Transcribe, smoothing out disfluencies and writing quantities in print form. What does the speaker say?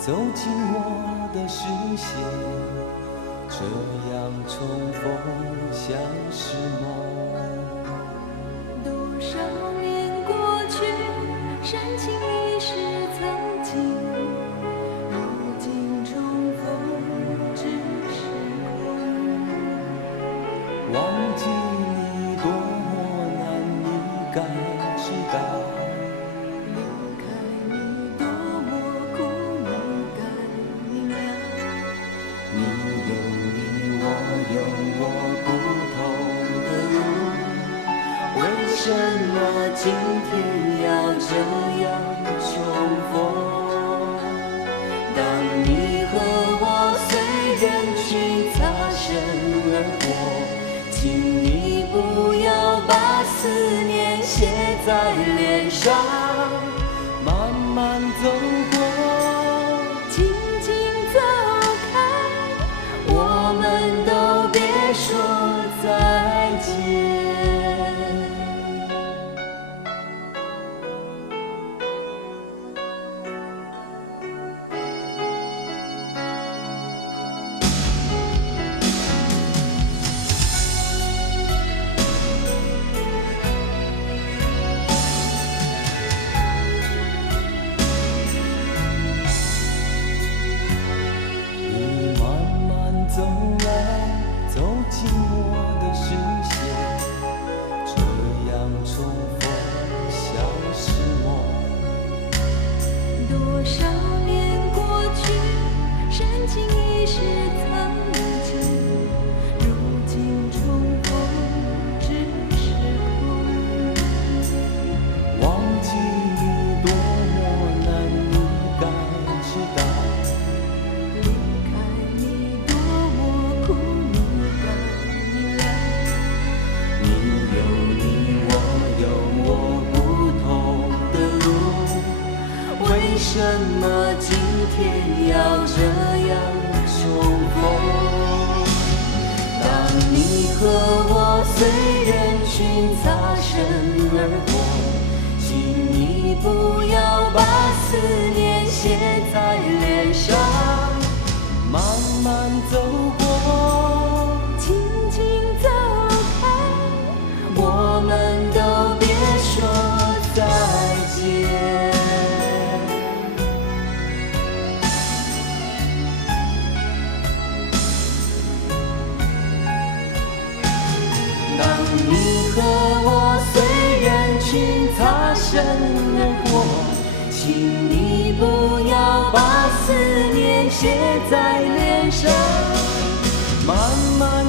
走进我的视线，这样重逢像是梦。多少年过去，深情已是曾经，如今重逢只是空。忘记你多么难以感知到，离开你多么苦，你该明了。你有你，我有我不同的路，为什么今天要这样重逢？当你和我随人群擦身而过，请你不要把思念写在脸上，慢慢走过。静静走开，我们都别说再见。你慢慢走来，走进我的视线，这样重逢像是梦。多少年过去，深情已是曾经，如今重逢只是空。忘记你多么难以感知到，离开你多么苦，你该明了。你有你，我有我不同的路，为什么今天要这样重逢？当你和我随人群擦身而过，请你不要把思念写在脸上，慢慢走过。静静走开，我们都别说再见。当你和我随人群擦身而过，请你不要把思念写在脸上，慢慢